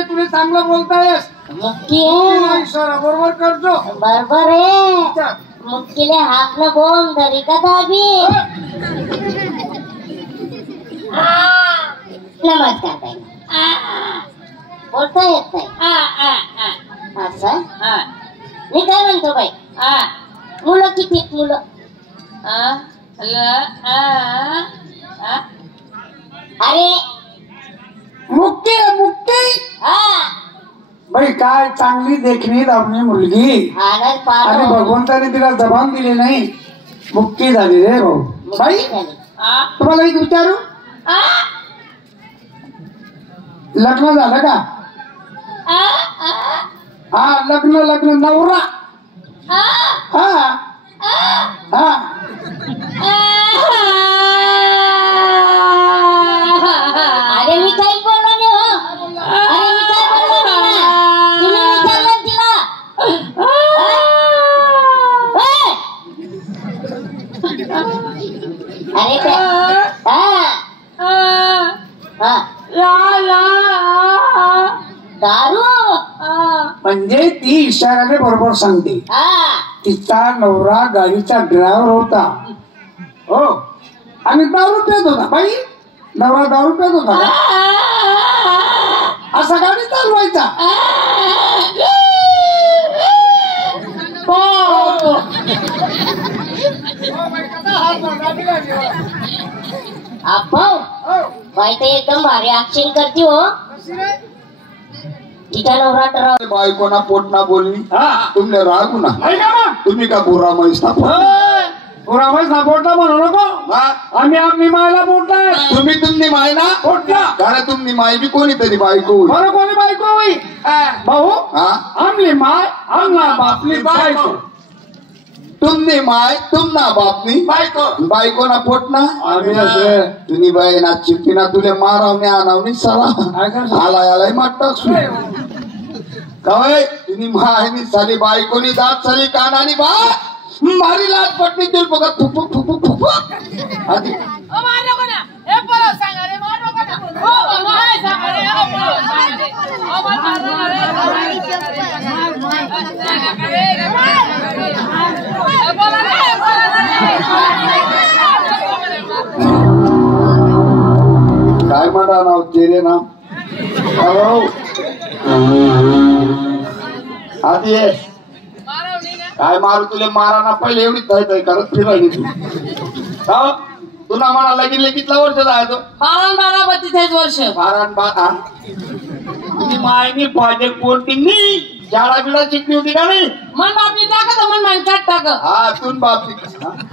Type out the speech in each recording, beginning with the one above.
आहे तुला चांगलं बोलतायस मुक्की आहे सर बरोबर करतो बरोबर आहे मुक्कीले हाक न बोल तरी का दाबी नमस्कार ताई बोलता येत नाही असं मी काय म्हणतो बाई मुलं किती मुलं अरे मुक्की मुक्की बाई काय चांगली देखणी दाबणी मुलगी आणि भगवंताने तिला जबान दिली नाही मुक्की झाली रे भाऊ बाई तुम्हाला एक विचारू लग्न झालं का हा लग्न लग्न नवरा हा हा अरे मी काही बोललो नाही हो अरे मी काय बोललो नाही तुम्ही विचारलं तिला अरे दारू म्हणजे ती इशाऱ्याने बरोबर सांगते तिचा नवरा गाडीचा ड्रायव्हर होता हो आणि दारू पेत होता बाई नवरा दारू पेत होता असा गाडी चालवायचा बाई तर एकदम भारी ऍक्शन करती हो तिचा नवरा डराव बायकोना पोटना बोलली तुमने रागू ना तुम्ही का बुरा मैसा बुरा मैसा पोटला म्हणू नको आम्ही आपली मायला पोटला तुम्ही तुमनी माय ना पोटला कारण तुमनी माय बी कोणीतरी बायको बरं कोणी बायको होई भाऊ आमली माय आमला बापली बायको तुमनी माय तुमना बापनी बायको बायको ना पोटना तुम्ही बाई ना चिपीना तुले मारावणे आणावणी सला आलाय माटक काय तुम्ही मायनी साली बायकोनी दात साली कानानी बा मारी लाज पटनी तुल बघा फुफुक फुफुक फुफुक आधी काय म्हणा नाव तेरे नाम आधी काय मारू तुले मारा ना पहिले एवढी तय करत फिरायली तू तुला म्हणा लगीन कितला वर्ष जायचो 12-32 वर्ष 12 तुझी मायनी पाहिजे कोणती नी झाडा बिडा चिकली होती का नाही मन बापनी टाकत मन मन काट टाक हा तून बापनी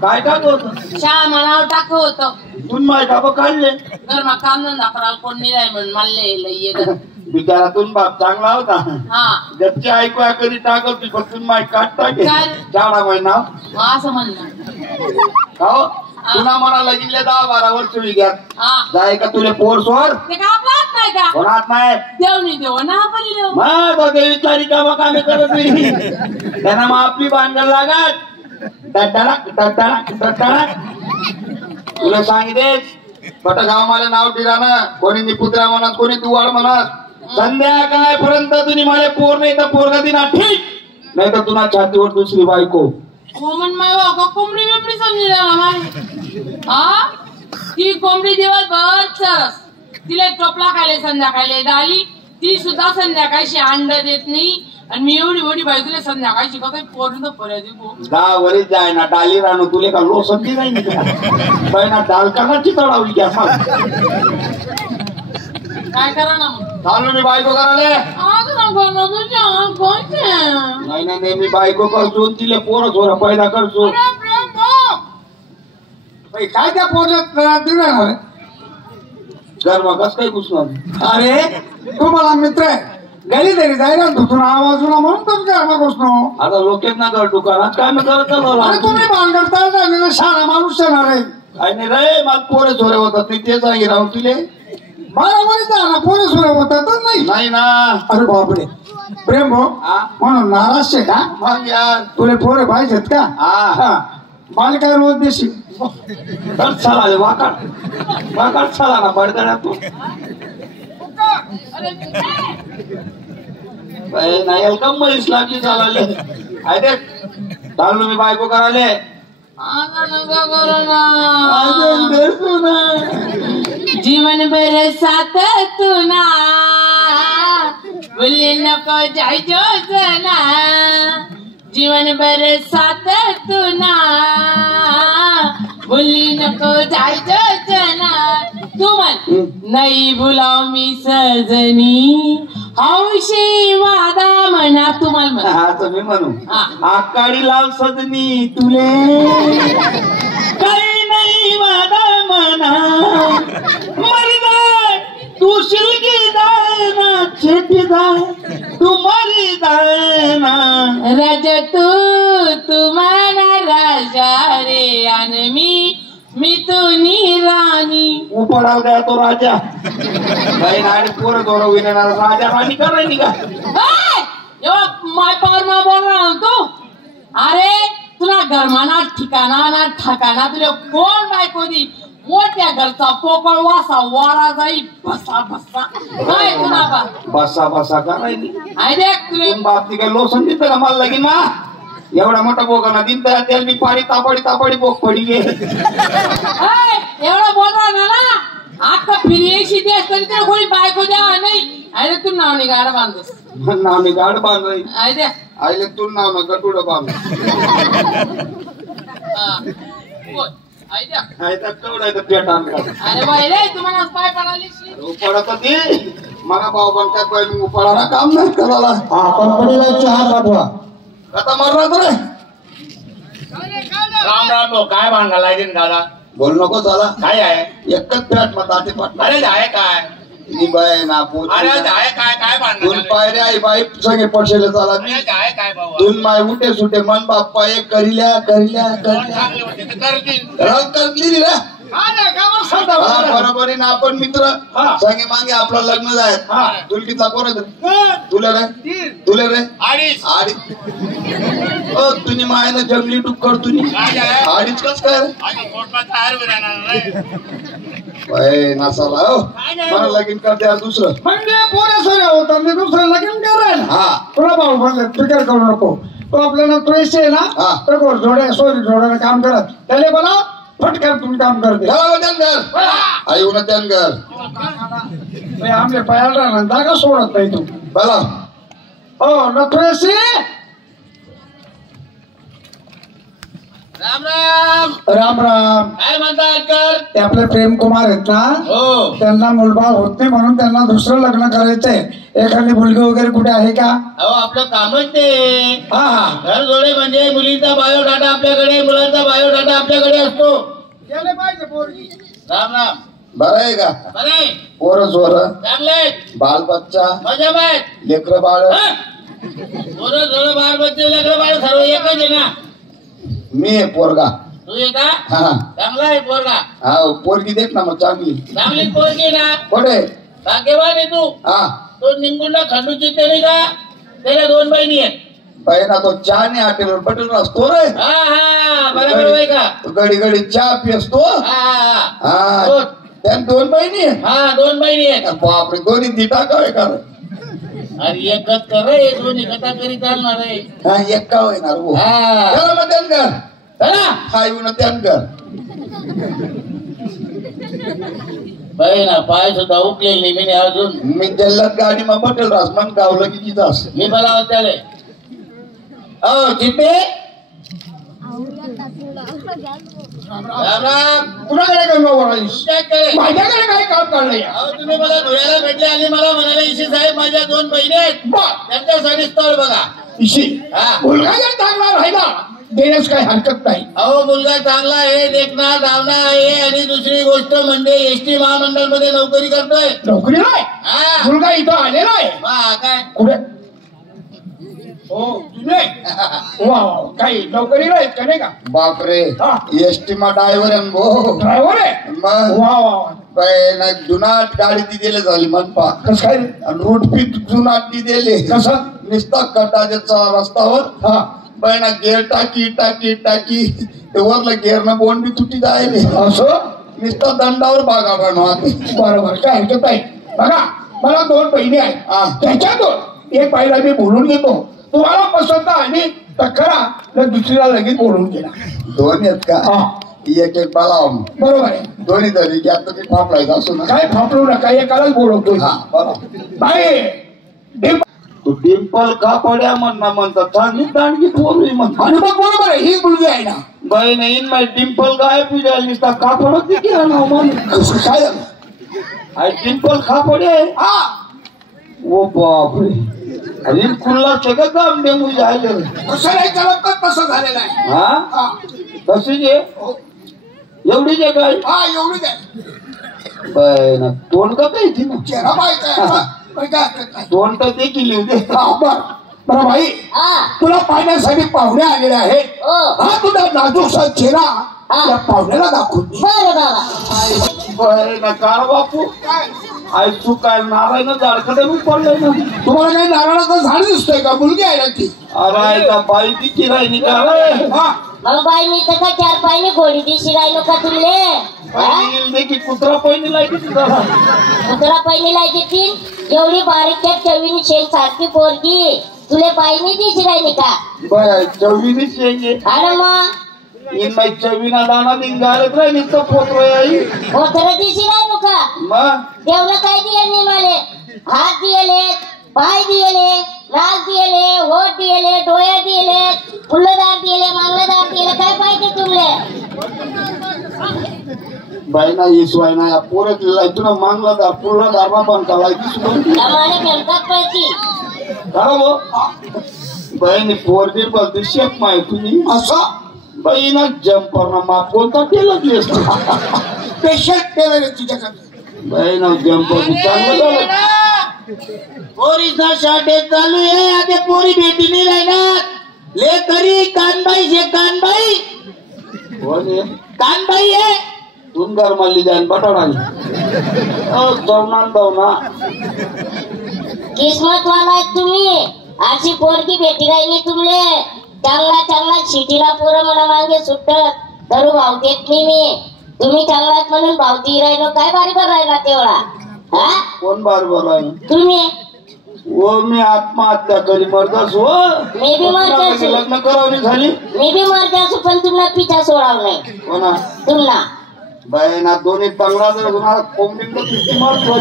काय टाक होत शाळा मनावर टाक होत तून माय टाक काढले घरमा काम धंदा करायला कोण नाही जाय म्हणून मला ये बिचारा तून बाप चांगला होता जपची ऐकू कधी टाकत पण तून माय काट टाके झाडा महिना असं म्हणलं हो तुला म्हणा लगीनले 10-12 वर्ष विग्यात जाय का तुले पोर सोर ते का आपलाच नाही का कोणात नाही देवनी देव ना आपण देव मग देवीचा रिकामा कामे करत नाही त्यांना मग आपली भांडण लागत टटडक टटडक टटडक तुला सांगितलेस पट गाव मला नाव ठिराणं कोणी निपुत्रा म्हणत कोणी दुवाड म्हणत संध्याकाळपर्यंत तुम्ही मला पोर नाही तर पोरगा दिना ठीक नाही तर तुला छातीवर दुसरी बायको कोमन माय कोंबडी बिबडी समजी हा ती कोंबडी दिवसभर सरस तिला टोपला खायला संध्याकाळी डाली ती सुद्धा संध्याकाळशी अंड देत नाही आणि मी एवढी एवढी बाई तुला संध्याकाळशी कसं पोरून पर्यंत 10 वरीच जाय ना डाली राहणं तुले का लोसंती नाही बाई ना डाल का चितळावी घ्या काय करा ना चालू मी बायको करायला नाही नाही मी बायको करतो तिले पोरं थोडं पैदा करतो काय त्या पोरला दिलं गर्व कस काही घुसणार अरे तुम्हाला मित्र आहे गली तरी जायला तुझून आवाजूला म्हणून तुमच्या घुसनो आता लोकेत ना कर दुकानात काय मी करत तुम्ही बांधता शाळा माणूस येणार आहे काय नाही रे मला पोरे झोरे होतात मी तेच आहे राहून तुले मला पोरे झोरे होतातच नाही ना अरे बापरे प्रेम भाऊ म्हणून नाराज आहे का मग यार तुले पोरे पाहिजेत का मला काय रोज देशी वाकाड वाकाड चाला ना पडदा तू अरे नाही हलका म्हैस लागली चालाले आहे ते चाललो मी बायको कराले जीवन भर साथ तू ना बोले नको जायचो ना जीवन भर साथ तू ना बोली नको जायचो ना तू म्हण नाही भुलाव मी सजनी हौशी वादा म्हणा तुम्हाला म्हणा हा तुम्ही म्हणू हा. आकाडी लाव सजनी तुले काही नाही वादा म्हणा मरीदाय तू शिलगी दाय ना छेटी दाय तू मरी दाय ना राजा तू म्हणा राजा रे आणि मी तू राणी उपडाव द्या तो राजा बाई नाडी पोरं दोरं विनेणार राजा राणी करायची का माय पावर मा बोल रहा हूं तू अरे तुला घरमाना ठिकाणा ना ठिकाणा तुला कोण बायको दी मोठ्या घरचा पोकळ वासा वारा जाई बसा बसा काय तुला बसा बसा करायची आहे देख तुले बापती काय लोसन देतं का मला लगीन ना एवढा मोठा बोकाना दिन तर त्याला मी पाडी तापाडी बोक पडी गे एवढं बोल रहा ना आता फिर्याशी दे तरी तर कोणी बायको द्या नाही अरे तू नाव गाड बांधतोस नाव मी गाड बांधली आहे दे आईले तू नाव ना गटुड बांध आहे द्या पेट आणला अरे बाई रे तुम्हाला पाय पडाली उपडत ती मला भाऊ पण काय पहिले उपडाना काम नाही करायला कंपनीला चहा पाठवा आता मरणार रे राम राम भाऊ काय भांगायला दादा बोल नको झाला काय आहे एकच पेट मग आते पाठ अरे आहे काय बाय ना पोच अरे आहे काय काय दोन भांडण पायऱ्या आई बाई सगळे पडशेले चाला अरे आहे काय भाऊ दोन माय उठे सुटे मन बाप्पा एक करिल्या चांगले होते ते करतील रंग करतली रे बरोबर आहे ना आपण मित्र सांगे मागे आपलं लग्न जाय तुलकीचा कोण तुला रे तुला रे अडीच आडी तुम्ही मायनं जंगली टूक कर तुम्ही आडीच कस काय रे आणि पोटमा तयार होणार बाय नासाला हो मला लगीन कर द्या दुसरं म्हणजे पोऱ्या सोऱ्या होतात मी दुसरं लगीन करायला हा तुला भाऊ म्हणलं फिकर करू नको तो आपल्याला पैसे आहे ना तर गोर जोड्या सोरी जोड्याला काम करत त्याला बोला फटकन तुम्ही काम करते घर आई उन्हा त्यान घर आमच्या पायाला राहणार जागा सोडत नाही तू बोला हो नथुरेशी राम राम राम राम काय म्हणतात कर ते आपले प्रेम कुमार आहेत ना हो त्यांना मुलबाळ होत नाही म्हणून त्यांना दुसरं लग्न करायचंय एखादी मुलगी वगैरे कुठे आहे का अहो आपलं कामच ते हा हा घर जोडे म्हणजे मुलींचा बायोडाटा आपल्याकडे मुलांचा बायोडाटा आपल्याकडे असतो गेले पाहिजे पोरगी राम राम बरं आहे का बरे पोर सोर चांगले बाल बच्चा मजा बाय लेकर बाळ थोडं थोडं बाळ बच्चे लेकरं बाळ सर्व एकच आहे ना मी आहे पोरगा तू ये का हा चांगला आहे पोरगा हा पोरगी देख ना मग चांगली चांगली पोरगी ना कुठे भाग्यवान आहे तू हा तो निंगुंडा खंडूची नाही का त्याला दोन बहिणी आहेत पहिला तो चहा नाही हॉटेलवर पटेल असतो रे हा हा बरोबर आहे का घडी घडी चहा पिसतो हा हा हा त्यान दोन बहिणी आहे हा दोन बहिणी आहेत बापरे दोन्ही दिटा काय कर अरे एकच कर रे दोन्ही कथा करी चालणार आहे हा एक का होणार हो हा चला मग त्यान कर चला हा येऊन त्यान कर ना पाय सुद्धा उकलेली मी अजून मी जल्लाद गाडी मग पटेल रास मन गावलं की तिथं असं मी मला त्याला हो चिपे राम राम कुणाकडे गंगावर तुमच्याकडे माझ्याकडे काय काम काढलं अहो तुम्ही मला धुळ्याला भेटले आणि मला म्हणाले इशी साहेब माझ्या दोन बहिणी आहेत त्यांच्यासाठी स्थळ बघा इशी हा मुलगा जर चांगला राहिला देण्यास काही हरकत नाही अहो मुलगा चांगला आहे देखना दावना आहे आणि दुसरी गोष्ट म्हणजे एसटी महामंडळ मध्ये नोकरी करतोय नोकरी नाही हा मुलगा इथं आलेला आहे हा काय कुठे हो तुझे वा काही नोकरी नाहीत का नाही का बापरे हा. एसटी मा ड्रायव्हर आहे भो ड्रायव्हर आहे मग वा वा नाही जुनाट गाडी ती दिले झाली मनपा कस काय आणि रूट फीट जुनाट ती दिले कसं निस्ता कटाच्या रस्त्यावर हा ना गेअर टाकी ते वरला गेअर न बोंड बी तुटी जायले असं निस्ता दंडावर बागा बनवा बरोबर काय हरकत नाही बघा मला 2 बहिणी आहेत, त्याच्यातून एक बाईला मी बोलून घेतो. तुम्हाला पसंत आली तर करा, तर दुसरीला लगेच बोलून घ्या. 2 आहेत का? एक बोलाव. बरोबर आहे. दोन्ही तरी की आता मी फापलायचं असो ना. काय फापलू नका, एकालाच बोलवतो. बाई तू डिंपल कापड्या म्हणतात, चांगली दांडगी पोरवी म्हणतात. आणि मग बरोबर आहे, ही मुलगी आहे ना. बाई नाही माय डिंपल काय पूजा दिसता कापड काय डिंपल कापडे. ओ बापरे, अरे कुल्ला सगळं काम डेंगू जायचं. कसं नाही चालत का? तसं झालेलं आहे. हा तशीच आहे. एवढीच आहे काय? हा एवढीच आहे. बाय ना तोंड का काही ती ना चेहरा बायचा तोंड तर देखील येऊ दे. बरं भाई, तुला पाहण्यासाठी पाहुणे आलेले आहेत. हा तुझा नाजूकसा चेहरा त्या पाहुण्याला दाखवून. ना कार बापू आई तू काय नारायण झाडकडे पडलंय ना. तुम्हाला काही नारळाचं झाड दिसतोय का? मुलगी आहे ना ती. अरे का बाई ती किरायनी का मग बाई मी तर 4 पायनी घोडी दिशी राहिलो का तुमले? देखी कुत्रा पहिली लायकी कुत्रा पहिली लायकी ती एवढी बारीक त्या चवीनी शेंग सारखी पोरगी तुले पायनी दिशी राहिली का? बाय चवीनी शेंग अरे मग इन माई चवीना दाना दिन गारत राहिली तर पोतरोय आई. पोतर दिशी राहिलो का? मग देवलं काय दिलं मी माले? हात दिले, पाय दिले, नाक दिले, होठ दिले, डोळे दिले, फुल्लदार दिले, मांगलदार दिले. काय पाहिजे तुमले? बाई ना इसवाय ना या पोरत लिहिलाय तुला मांगलदार फुल्लदार ना पण कालाय आम्हाला फेमकात पाहिजे. बहिणी पोरगी बोलते शेप माय तुम्ही असं. बाई ना जम्पर ना माप कोणता केलं स्पेशल टेलर आहे तुझ्याकडे. बाई ना जम्पर चांगलं झालं. पोरीचा शॉर्टेज चालू आहे. आता पोरी भेटी नाही राहणार. ले तरी कानबाई शे कानबाई कानबाई आहे. तुमदार मारली जाईन बटाडाली दवना किस्मत वाला तुम्ही. अशी पोरगी भेटी राहिली तुमले. चांगला चांगला शिटीला पोरं मला मागे सुटत धरू भाव देत नाही मी. तुम्ही चांगलात म्हणून भावती राहिलो. काय बरोबर राहिला तेवढा? हा कोण बरोबर आहे? तुम्ही. ओ मी आत्महत्या करी मरदास हो. मी बी मरते, लग्न करावली झाली. मी बी मरते असू पण तुम्हाला पिछा सोडाव नाही. कोणा तुम्हाला बाई ना दोन्ही तंगडा जर तुम्हाला कोंबडीला किती मारतो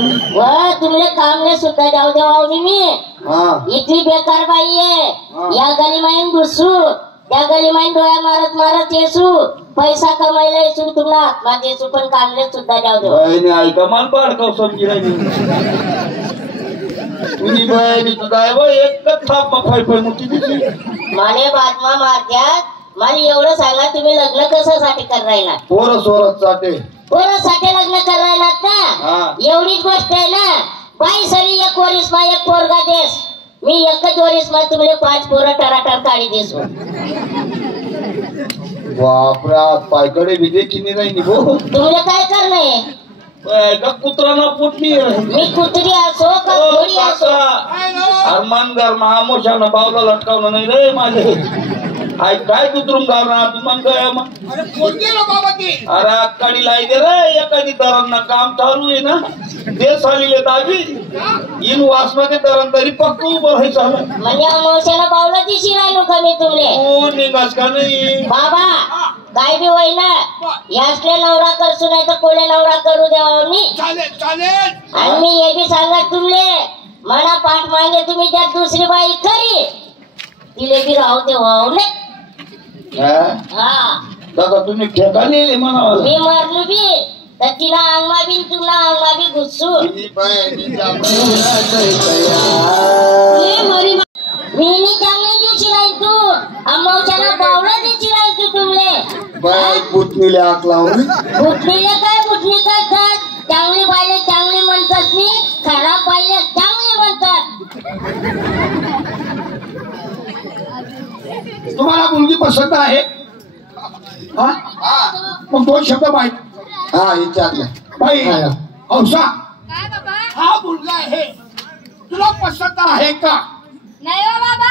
तुमले कामले सुद्धा जाऊ देवा मी. इतली बेकार बाई आहे. या गली माईन घुसू त्या गली माईन डोळ्या मारत मारत येसू पैसा कमायला येसून तुला आत्मा देसू पण कामले सुद्धा जाऊ देवा. बाईने ऐका माल पाडकाव समजी राहिली तुझी बाईने तुझा एकच थाप फाय फाय मोठी दिसली. माने बातमा मारत्यात. मला एवढं सांगा तुम्ही लग्न कशासाठी कर राहिला? पोरं सोरत साठी. पोरासाठी लग्न कर राहिलात ना? एवढीच गोष्ट आहे ना. बाई सरी एक वरीसमा एक पोरगा देस. मी एकच वरीसमा तुम्हाला 5 पोरं टराटर काढी देसू. बापरा पायकडे विजय किनी राहिली हो. तुम्हाला काय करणं? का कुत्रा फुटली. मी कुत्री असो का घोडी असो. अरमान गरमा आमोशानं बावला लटकावलं नाही रे माझे. आई काय कुत्रून गावणार तू मग काय मग. अरे अक्काडी लाई दे रे. एखादी दरांना काम चालू आहे ना. देश आलेले दाबी इन वासमध्ये दरण तरी पक्क उभं राहायचं. म्हणजे अमोशाला बावला दिशी राहिलो का मी तुमले? हो निघास का नाही बाबा. काय बी होई ना. यासले नवरा करसू नाही तर कोले नवरा करू देवा मी. आणि मी हे बी सांगा तुमले मला पाठ मागे तुम्ही त्यात दुसरी बाई खरी तिले बी राहू देवा. दादा तुम्ही ठेका लिहिले म्हणावं. मी मरलो बी तर तिला अंगमा बी तुला अंगमा बी घुसू. मी चांगली दिवशी राहील तू. अमावशाला बावळा दिवशी राहील तू तुमले. बाय पुतणीले आक लावून. बुटणीले काय बुटणी करतात? चांगली बायले चांगली म्हणतात मी. खराब बायले चांगली म्हणतात. तुम्हाला मुलगी पसंत आहे? मग 2 शब्द बाई. विचारलं बाई हौसा हा मुलगा आहे तुला पसंत आहे का? नाही हो बाबा.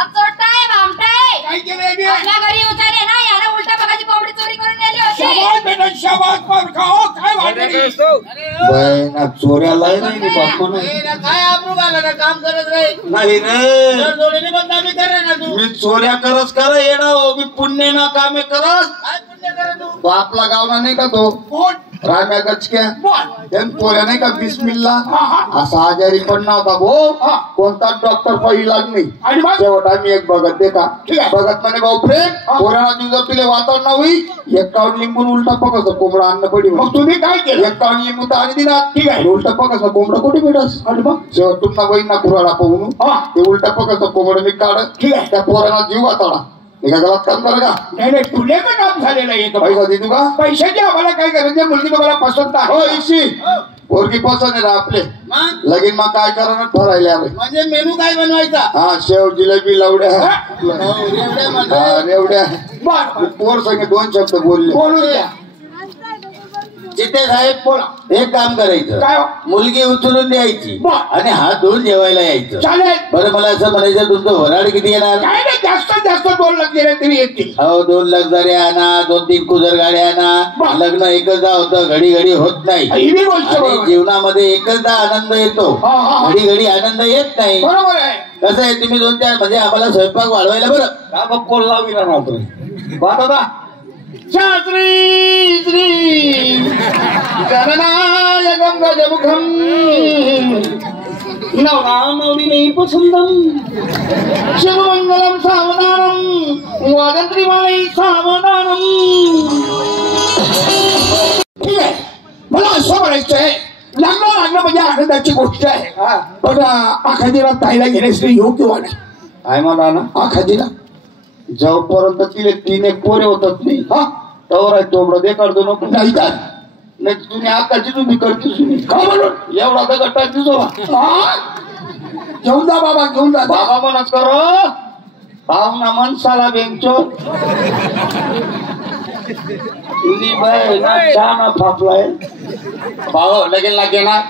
अब चोरटा आहे भामटा आहे. काय केलंय? आपल्या घरी उतारे ना यानं उलट्या बघाची कोंबडी चोरी करून नेली होती. शाबास बेटा शाबास. पर खाओ काय वाटली बाई चोऱ्याला नाही बाप नाही काय आबरू घाला ना काम करत रे नाही रे जोडीने बदनामी करे ना तू मी चोऱ्या करस करा येणा हो मी पुण्य ना कामे करस काय पुण्य करे तू तो आपला गावना नाही का तो कोण राम्या गचक्या त्यान चोऱ्या नाही का बिस्मिल्ला हा. असा आजारी पण नव्हता भाऊ हा. कोणता डॉक्टर पहिला नाही आणि मग शेवट आम्ही एक बघत देता ठीक आहे. बघत म्हणे भाऊ प्रेम कोरोना दिवसात तुला वातावरण होईल एक काउन लिंबून उलटा पकस कोंबडा अन्न पडी मग तुम्ही काय केलं एक काउन लिंबू तर आणि दिला ठीक आहे. उलटा पकस कोंबडा कुठे भेटस आणि मग शेवट तुमचा बहीण ना कुराडा पाहून हा. ते उलटा पकस कोंबडा मी काढ ठीक आहे. त्या पोराला जीव वातावला एका गलात काम कर का नाही नाही तुले का काम झालेलं आहे इथं? पैसा देतो का पैशाची आम्हाला काय करायचं मुलगी तुम्हाला पसंत हो आहे इशी पोरगी पसंत आहे ना आपले मग लगीन मग काय करणार ठरायला आले म्हणजे मेनू काय बनवायचा हा शेव जिलेबी लवड्या एवढ्या म्हणजे हा, रेवड्या बर पोर संगे 2 शब्द बोलले बोलू द्या चिते साहेब बोला एक काम करायचं काय हो? मुलगी उचलून द्यायची बर. आणि हात धुवून जेवायला यायचं चालेल बरं मला असं म्हणायचं तुमचं वराड किती येणार काय नाही जास्तीत जास्त 2 लाख गेले तरी येतील हो 2 लक्झरी आणा 2-3 कुजर गाड्या बर. आणा लग्न एकचदा होतं घडी घडी होत नाही ही बी गोष्ट आणि बरोबर आहे. जीवनामध्ये एकचदा आनंद येतो हा, हा, हा. घडी घडी आनंद येत नाही बरोबर आहे कसं आहे तुम्ही 2-4 म्हणजे आम्हाला स्वयंपाक वाढवायला बरं का बघ कोल्हा विना राहतोय दादा शास्त्री श्री गणनाय गंगजमुखम नवरामौलिनी पसंदम शिवमंगलम सावधानम वादंत्रीमाळी सावधानम ठीक आहे मला असं म्हणायचंय लागणं म्हणजे आनंदाची गोष्ट आहे पण आखाजीला ताईला घेण्यासाठी योग्य किंवा नाही काय मला ना आखाजीला जोपर्यंत तिले 3 एक पोरे होतात नाही हा तवर आहे तोबडं दे काढतो नको नाही का नाही तुम्ही आकाची तुम्ही करते तुम्ही का म्हणून एवढा तर गट्टा दिसो हा? घेऊन जा बाबा घेऊन जा बाबा म्हणत करो भावना मनसाला बेंचो तुझी बाय ना छान फापलाय पाहो लगेच लागे ना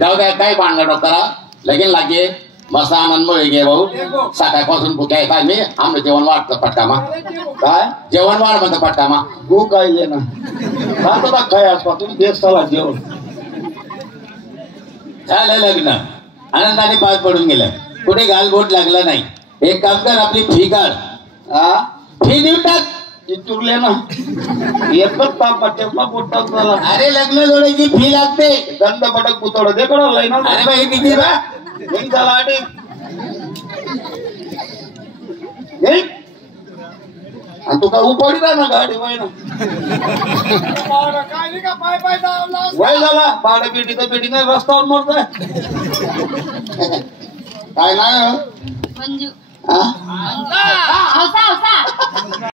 जाऊ द्या काय भांडण करा लगेच लागे मस्त आनंद मिळेल गे भाऊ सकाळपासून भुक्या आहे काय मी आमचं जेवण वाढतं पट्टामा काय जेवण वाढ म्हणतं पट्टामा गो काय ये ना आता काय असता तुम्ही देश चला जेवण झालं लग्न आनंदाने पार पडून गेलं कुठे गालबोट लागला नाही एक काम कर आपली फी काढ हा फी देऊन टाक चितुरले ना एकच तापाच्या पोटात झाला अरे लग्न जोडायची फी लागते दंड पटक पुतळ दे कळलं ना अरे बाई किती बा नाही झाला आणि तू काय उपडी ना गाडी वय ना वय झाला बाडा पेटी तर पेटी नाही रस्त्यावर मरतोय काय नाही मंजू हा हौसा हौसा